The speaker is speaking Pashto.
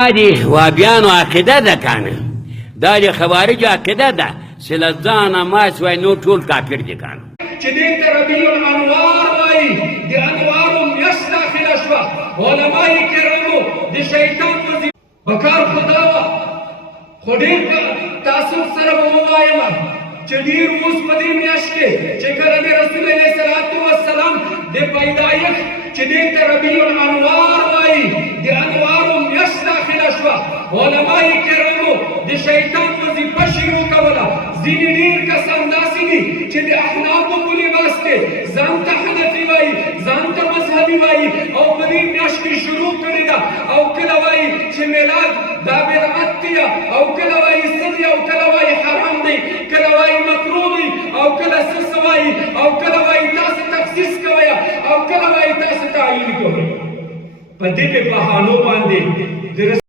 دا د وهابیانو عقیده ده کنه، دا د خوارجو عقیده ده چې له ځانه ماس وایي نور ټول کافر دي کنه. چې دې ته ربیع الانوار وایي، د انوارو میاشت داخله شوه. علمای کرامو د شیطان وظیفه پکار خدا وه، خو ډېر تاسف سره به ووایم چې ډېر اوس په دې میاشت کې چې کله د رسول علیه صلات وسلام د پیدایښت چې دې ته ربیع الانوار وایي، د انوارو میاشت داخله شوه. علمای کرامو د شیطان وظیفه شروع کوله. ځینې ډېر کسان داسې دي چې د احنافو په لباس کې ځان ته حنفي وایي، ځان ته مذهبي وایي، او په دې میاشت کې شروع کړې ده. او کله وایي چې میلاد دا بدعت دی، او کله وایي څه دی، او کله وایي حرام دی، کله وایي مکروه دی، او کله څه وایي، او کله وایي تاسو تخصیص کوئ، او کله وایي تاسو تعیین کوئ. په دې بهانو باندې